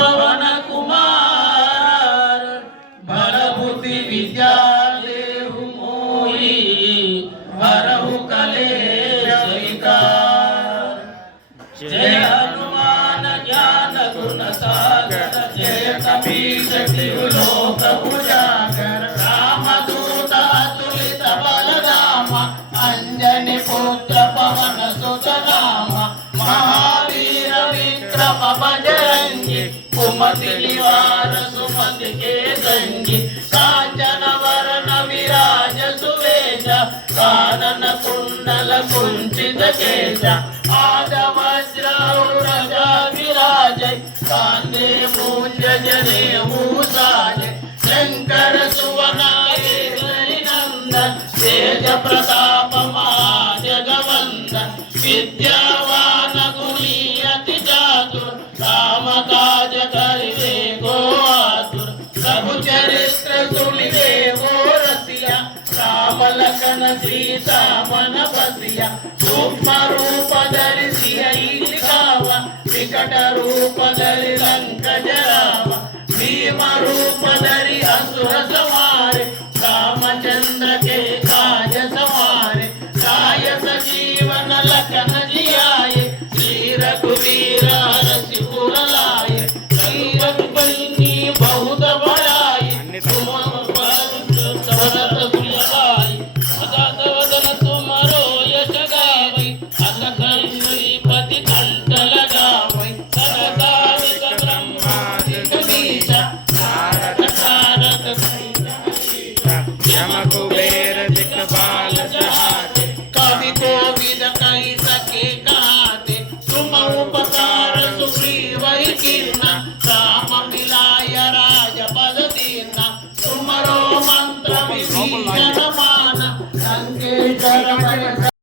భువన కుమార్ బలభూతి విద్యా దేహు మోయి హరహు కలే జయ హనుమాన జ్ఞాన గుణ సాగర జయ కబీర్ పవన సుతరామ మహావీర విక్రమ భజ సుమతి నివార సుమతికే తంగి కాచన వరణ విరాజ సువేశ కానన కుండల కుంచిత కేశ ఆదవజ్రౌరగా విరాజై కాందే పూజ జనే మూసాయ శంకర విద్యా పలకన సీతామన పసియ సూక్ష్మ రూపదర్శి అయి కావ వికట రూపదరి లంక జరావ భీమ రూపదరి అసుర సమారి రామచంద్రకే రామమిలాయ రాజపదీన సుమరో మంత్రమి